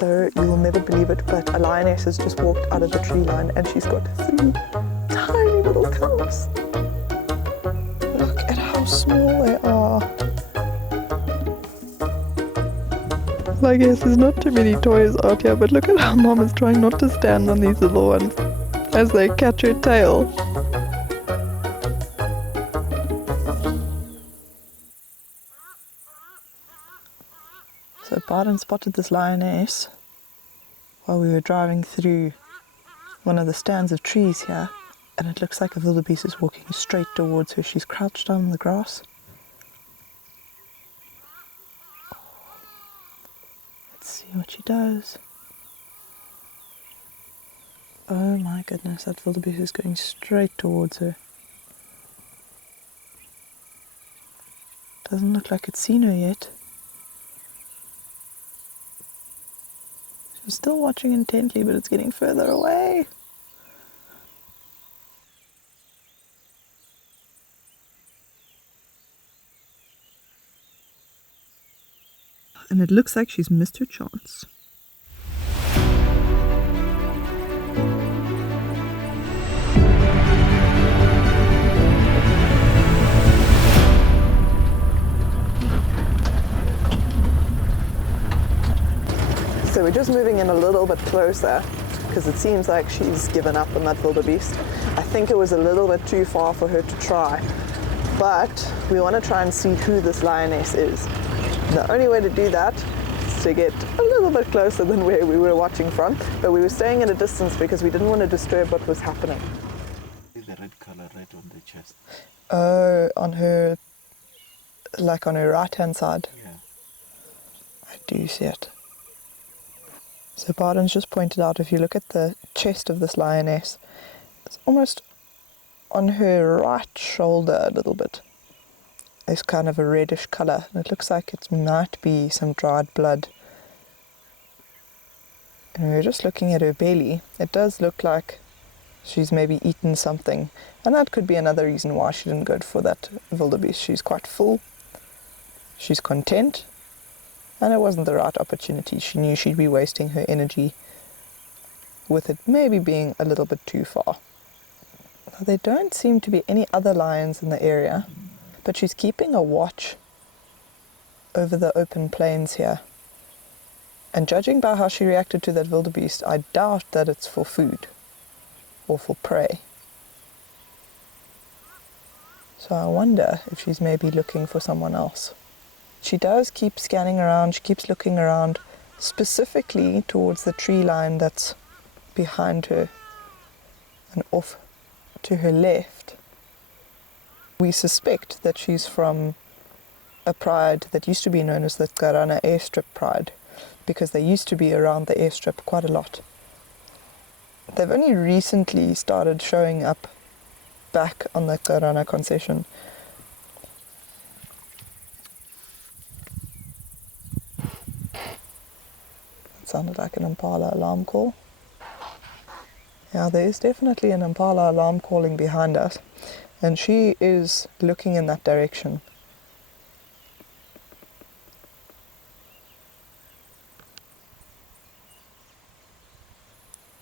So you'll never believe it, but a lioness has just walked out of the tree line and she's got 3 tiny little cubs. Look at how small they are. I guess there's not too many toys out here, but look at how Mom is trying not to stand on these little ones as they catch her tail. So Barden spotted this lioness while we were driving through one of the stands of trees here, and it looks like a wildebeest is walking straight towards her. She's crouched down in the grass. Let's see what she does. Oh my goodness, that wildebeest is going straight towards her. Doesn't look like it's seen her yet. She's still watching intently, but it's getting further away. And it looks like she's missed her chance. So we're just moving in a little bit closer because it seems like she's given up on that wildebeest. I think it was a little bit too far for her to try, but we want to try and see who this lioness is. The only way to do that is to get a little bit closer than where we were watching from, but we were staying at a distance because we didn't want to disturb what was happening. The red color right on the chest. Oh, on her, like on her right hand side? Yeah. I do see it. So Barden's just pointed out, if you look at the chest of this lioness, it's almost on her right shoulder a little bit. It's kind of a reddish colour, and it looks like it might be some dried blood. And we were just looking at her belly. It does look like she's maybe eaten something, and that could be another reason why she didn't go for that wildebeest. She's quite full, she's content, and it wasn't the right opportunity. She knew she'd be wasting her energy with it maybe being a little bit too far. Now, there don't seem to be any other lions in the area, but she's keeping a watch over the open plains here. And judging by how she reacted to that wildebeest, I doubt that it's for food or for prey. So I wonder if she's maybe looking for someone else. She does keep scanning around, she keeps looking around, specifically towards the tree line that's behind her and off to her left. We suspect that she's from a pride that used to be known as the Karana airstrip pride, because they used to be around the airstrip quite a lot. They've only recently started showing up back on the Karana concession. Sounded like an impala alarm call. Yeah, there is definitely an impala alarm calling behind us, and she is looking in that direction.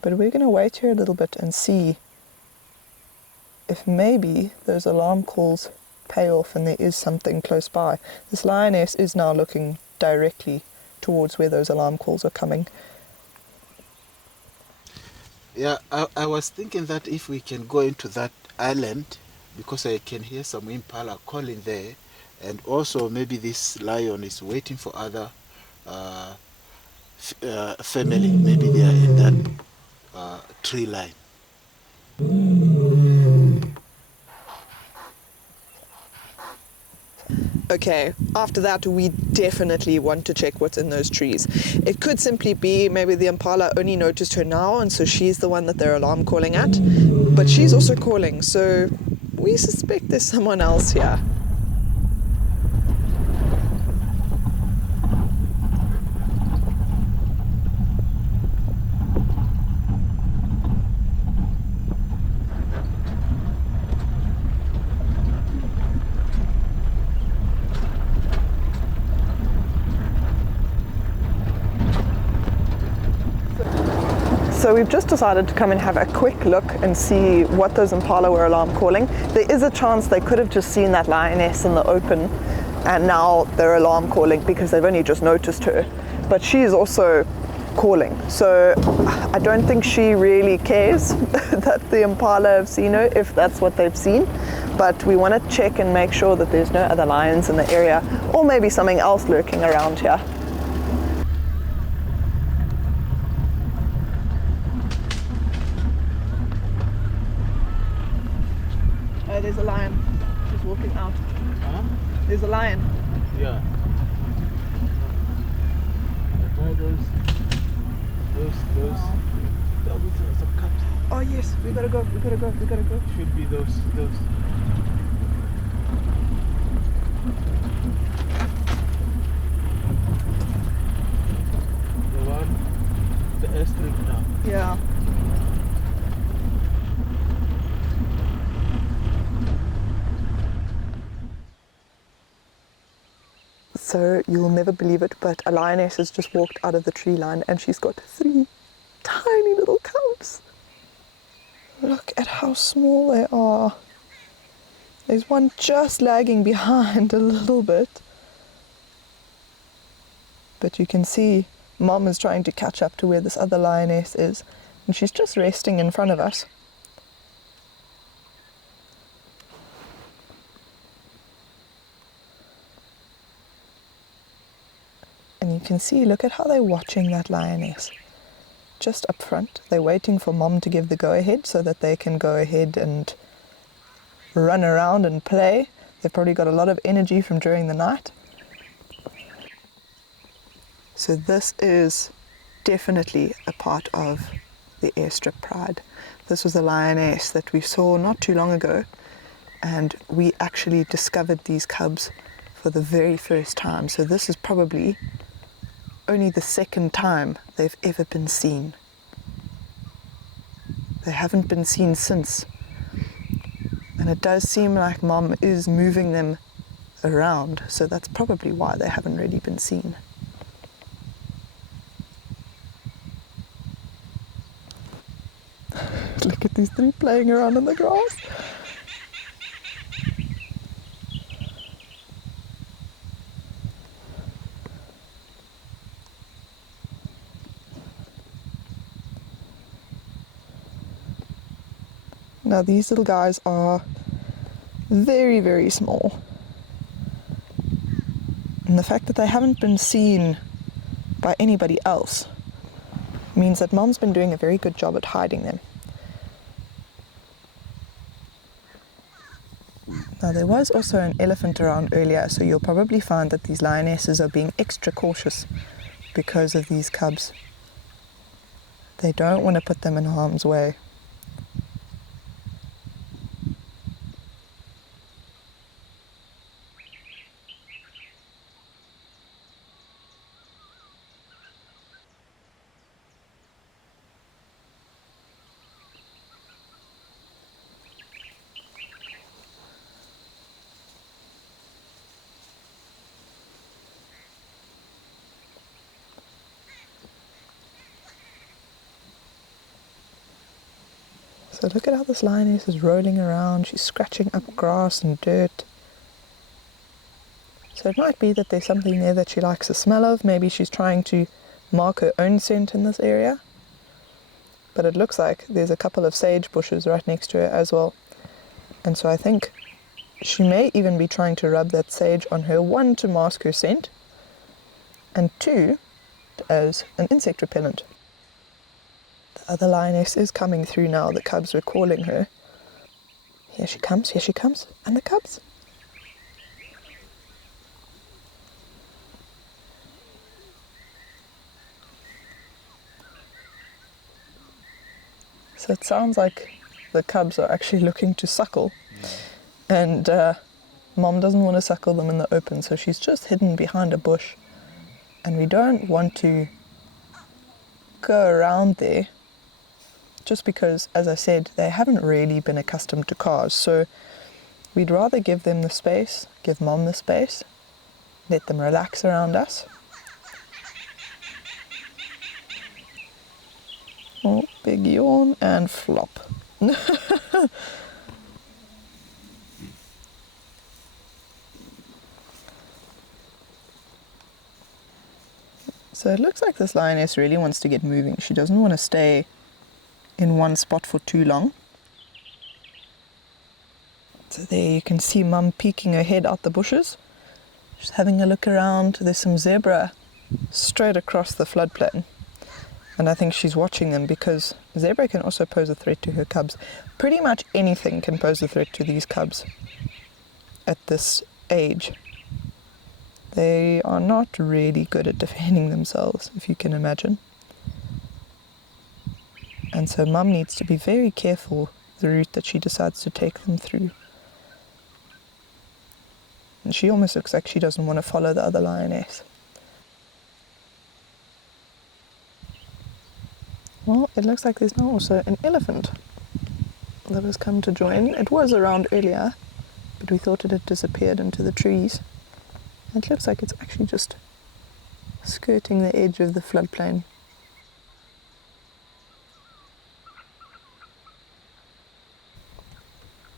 But we're going to wait here a little bit and see if maybe those alarm calls pay off and there is something close by. This lioness is now looking directly towards where those alarm calls are coming. Yeah, I was thinking that if we can go into that island, because I can hear some impala calling there, and also maybe this lion is waiting for other family. Maybe they are in that tree line. Okay, after that we definitely want to check what's in those trees. It could simply be maybe the impala only noticed her now, and so she's the one that they're alarm calling at, but she's also calling, so we suspect there's someone else here. So we've just decided to come and have a quick look and see what those impala were alarm calling. There is a chance they could have just seen that lioness in the open and now they're alarm calling because they've only just noticed her. But she is also calling, so I don't think she really cares that the impala have seen her, if that's what they've seen. But we want to check and make sure that there's no other lions in the area, or maybe something else lurking around here. Oh, there's a lion just walking out. Huh? There's a lion. Yeah. Those some cups. Oh yes, we gotta go. Should be those. The one, the airstrip now. Yeah. So you'll never believe it, but a lioness has just walked out of the tree line and she's got 3 tiny little cubs. Look at how small they are. There's one just lagging behind a little bit. But you can see Mom is trying to catch up to where this other lioness is, and she's just resting in front of us. And you can see, look at how they're watching that lioness. Just up front, they're waiting for Mom to give the go-ahead so that they can go ahead and run around and play. They've probably got a lot of energy from during the night. So this is definitely a part of the airstrip pride. This was a lioness that we saw not too long ago, and we actually discovered these cubs for the very first time. So this is probably only the second time they've ever been seen. They haven't been seen since. And it does seem like Mom is moving them around, so that's probably why they haven't really been seen. Look at these 3 playing around in the grass. Now these little guys are very, very small. And the fact that they haven't been seen by anybody else means that Mom's been doing a very good job at hiding them. Now there was also an elephant around earlier, so you'll probably find that these lionesses are being extra cautious because of these cubs. They don't want to put them in harm's way. So look at how this lioness is rolling around. She's scratching up grass and dirt. So it might be that there's something there that she likes the smell of. Maybe she's trying to mark her own scent in this area. But it looks like there's a couple of sage bushes right next to her as well. And so I think she may even be trying to rub that sage on her, 1, to mask her scent, and 2, as an insect repellent. The other lioness is coming through now. The cubs were calling her. Here she comes, and the cubs. So it sounds like the cubs are actually looking to suckle. And Mom doesn't want to suckle them in the open, so she's just hidden behind a bush. And we don't want to go around there, just because, as I said, they haven't really been accustomed to cars. So we'd rather give them the space, give Mom the space, let them relax around us. Oh, big yawn and flop. So it looks like this lioness really wants to get moving. She doesn't want to stay in one spot for too long. So there you can see Mum peeking her head out the bushes. She's having a look around. There's some zebra straight across the floodplain. And I think she's watching them because zebra can also pose a threat to her cubs. Pretty much anything can pose a threat to these cubs at this age. They are not really good at defending themselves, if you can imagine. And so Mum needs to be very careful the route that she decides to take them through. And she almost looks like she doesn't want to follow the other lioness. Well, it looks like there's now also an elephant that has come to join. It was around earlier, but we thought it had disappeared into the trees. It looks like it's actually just skirting the edge of the floodplain.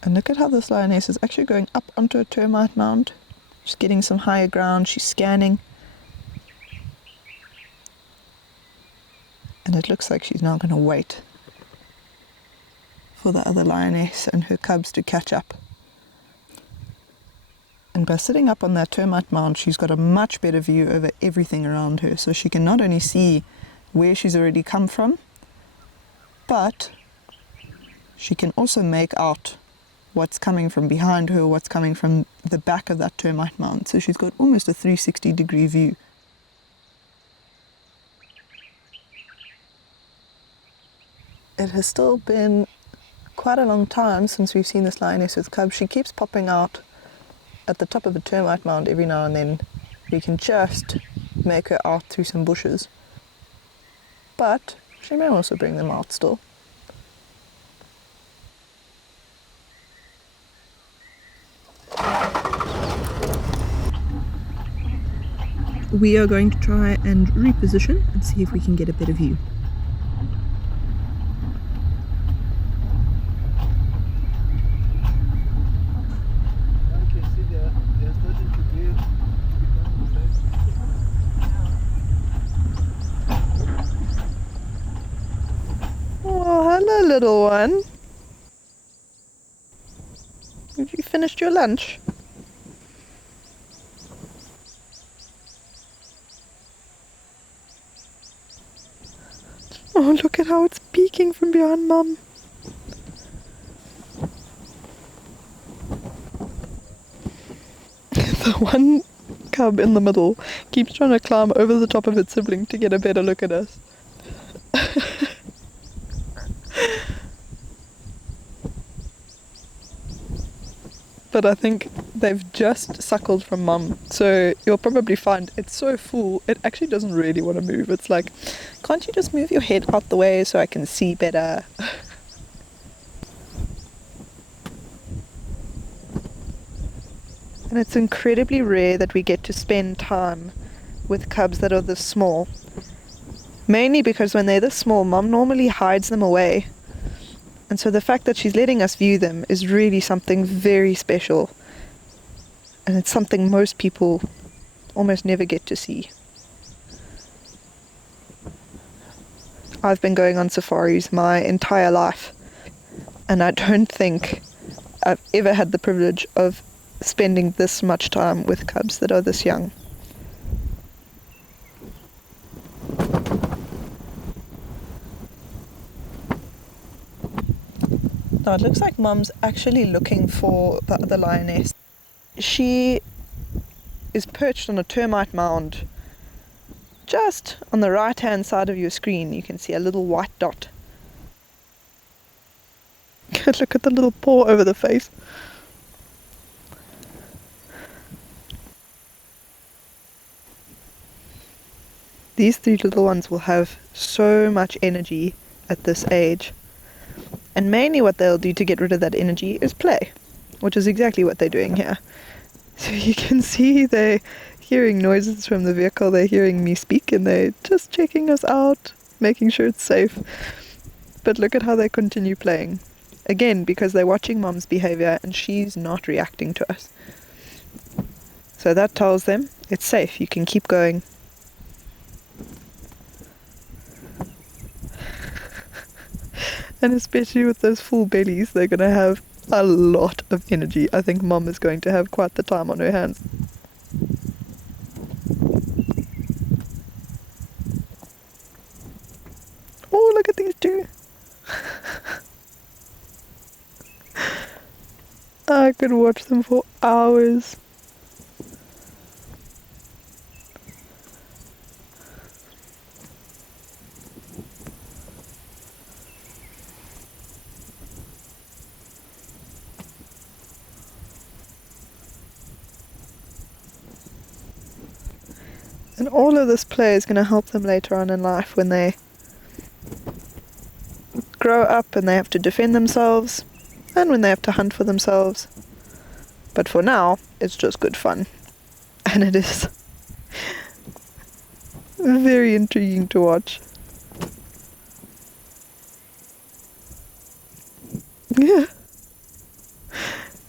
And look at how this lioness is actually going up onto a termite mound. She's getting some higher ground, she's scanning. And it looks like she's now going to wait for the other lioness and her cubs to catch up. And by sitting up on that termite mound, she's got a much better view over everything around her. So she can not only see where she's already come from, but she can also make out what's coming from behind her, what's coming from the back of that termite mound. So she's got almost a 360-degree view. It has still been quite a long time since we've seen this lioness with cubs. She keeps popping out at the top of a termite mound every now and then. We can just make her out through some bushes. But she may also bring them out still. We are going to try and reposition and see if we can get a better view. Oh, hello, little one. Have you finished your lunch? Oh, look at how it's peeking from behind Mum. The one cub in the middle keeps trying to climb over the top of its sibling to get a better look at us. But I think they've just suckled from Mum, so you'll probably find it's so full it actually doesn't really want to move. It's like, can't you just move your head out the way so I can see better? And it's incredibly rare that we get to spend time with cubs that are this small. Mainly because when they're this small, Mum normally hides them away. And so the fact that she's letting us view them is really something very special. And it's something most people almost never get to see. I've been going on safaris my entire life, and I don't think I've ever had the privilege of spending this much time with cubs that are this young. Now it looks like Mum's actually looking for the other lioness. She is perched on a termite mound. Just on the right hand side of your screen you can see a little white dot. Look at the little paw over the face. These three little ones will have so much energy at this age. And mainly what they'll do to get rid of that energy is play, which is exactly what they're doing here. So you can see they're hearing noises from the vehicle, they're hearing me speak, and they're just checking us out, making sure it's safe. But look at how they continue playing. Again, because they're watching Mom's behavior and she's not reacting to us. So that tells them it's safe, you can keep going. And especially with those full bellies, they're going to have a lot of energy. I think Mom is going to have quite the time on her hands. Oh, look at these two. I could watch them for hours. And all of this play is going to help them later on in life when they grow up and they have to defend themselves and when they have to hunt for themselves. But for now, it's just good fun. And it is very intriguing to watch. Yeah.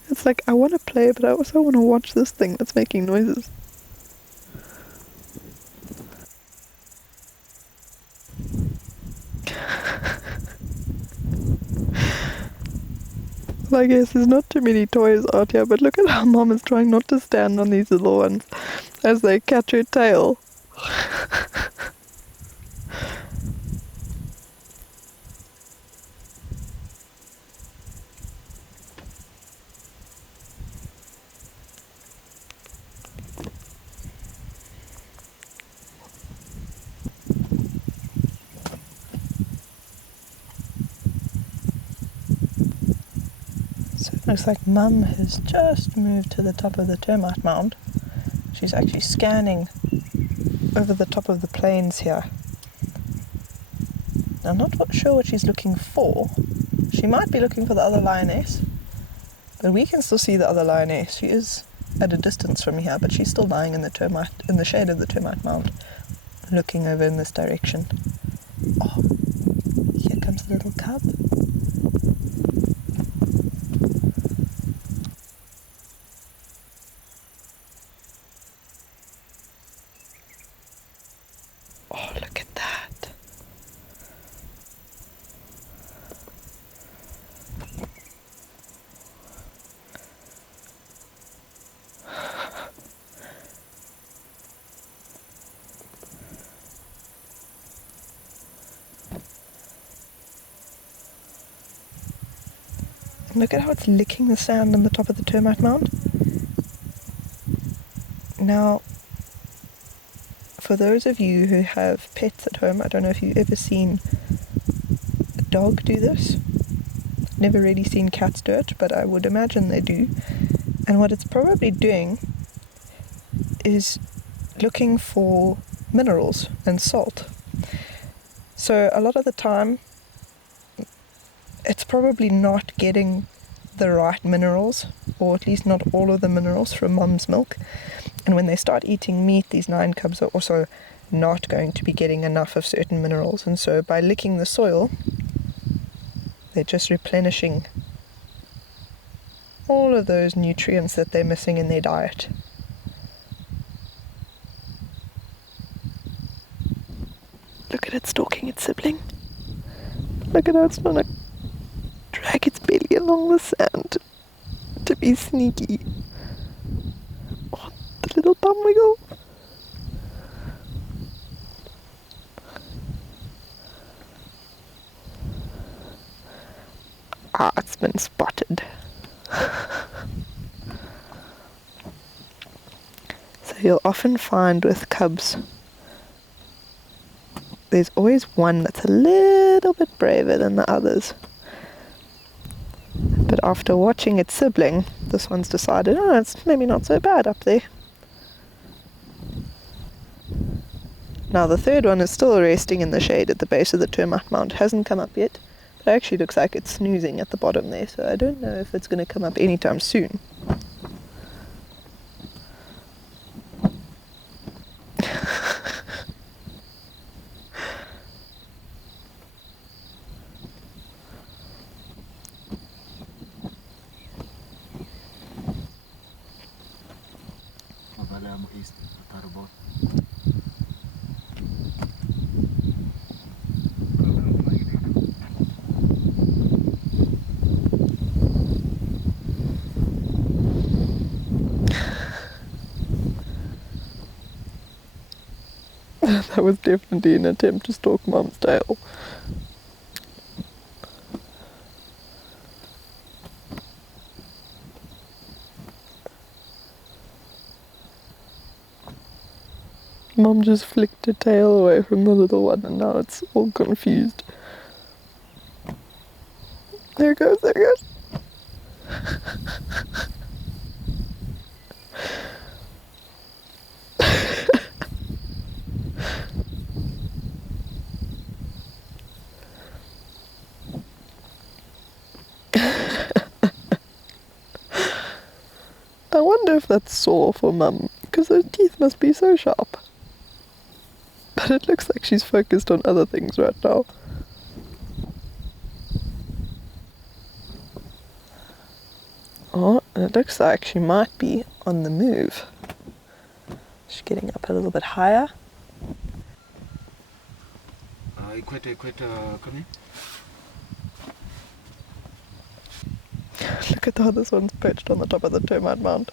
It's like, I want to play, but I also want to watch this thing that's making noises. Like, yes, there's not too many toys out here, but look at how Mom is trying not to stand on these little ones as they catch her tail. So it looks like Mum has just moved to the top of the termite mound. She's actually scanning over the top of the plains here. Now, I'm not sure what she's looking for. She might be looking for the other lioness, but we can still see the other lioness. She is at a distance from here, but she's still lying in the shade of the termite mound, looking over in this direction. Oh, here comes a little cub. Oh, look at that. Look at how it's licking the sand on the top of the termite mound. Now, for those of you who have pets at home, I don't know if you've ever seen a dog do this. Never really seen cats do it, but I would imagine they do. And what it's probably doing is looking for minerals and salt. So a lot of the time, it's probably not getting the right minerals, or at least not all of the minerals from Mum's milk. And when they start eating meat, these 9 cubs are also not going to be getting enough of certain minerals. And so by licking the soil, they're just replenishing all of those nutrients that they're missing in their diet. Look at it stalking its sibling. Look at how it's trying to drag its belly along the sand to be sneaky. Oh, the little bum wiggle. Ah, it's been spotted. So you'll often find with cubs, there's always one that's a little bit braver than the others. But after watching its sibling, this one's decided, oh, it's maybe not so bad up there. Now the third one is still resting in the shade at the base of the termite mound. It hasn't come up yet, but it actually looks like it's snoozing at the bottom there, so I don't know if it's going to come up anytime soon. Palermo East, Tarbo. That was definitely an attempt to stalk Mum's tail. Mum just flicked her tail away from the little one and now it's all confused. There it goes, there it goes. I wonder if that's sore for Mum, because her teeth must be so sharp. But it looks like she's focused on other things right now. Oh, it looks like she might be on the move. She's getting up a little bit higher. Come in. Look at how this one's perched on the top of the termite mound.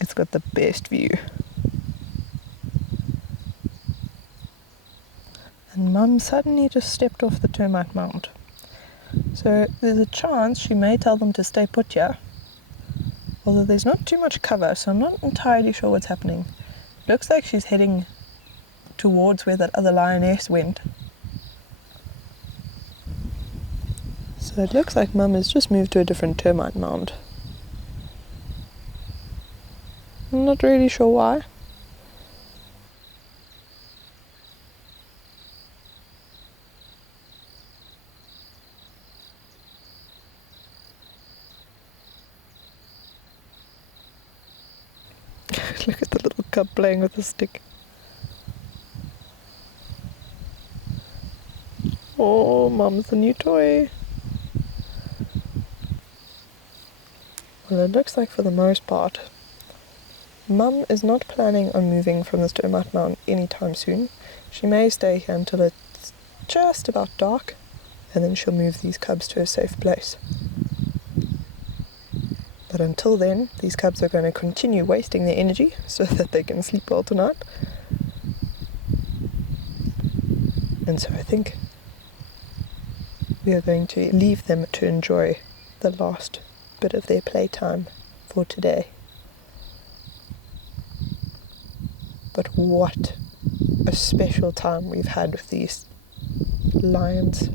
It's got the best view. And Mum suddenly just stepped off the termite mound. So there's a chance she may tell them to stay put here. Although there's not too much cover, so I'm not entirely sure what's happening. Looks like she's heading towards where that other lioness went. So it looks like Mum has just moved to a different termite mound. I'm not really sure why. Look at the little cub playing with a stick. Oh, Mum's the new toy. Well, it looks like for the most part, Mum is not planning on moving from this termite mound anytime soon. She may stay here until it's just about dark, and then she'll move these cubs to a safe place. But until then, these cubs are going to continue wasting their energy so that they can sleep well tonight. And so I think we are going to leave them to enjoy the last bit of their playtime for today. But what a special time we've had with these lions.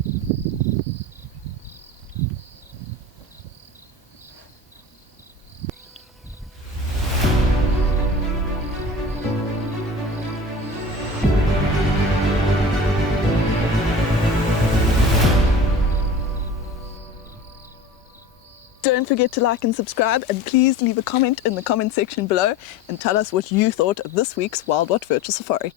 Don't forget to like and subscribe, and please leave a comment in the comment section below and tell us what you thought of this week's WILDwatch Virtual Safari.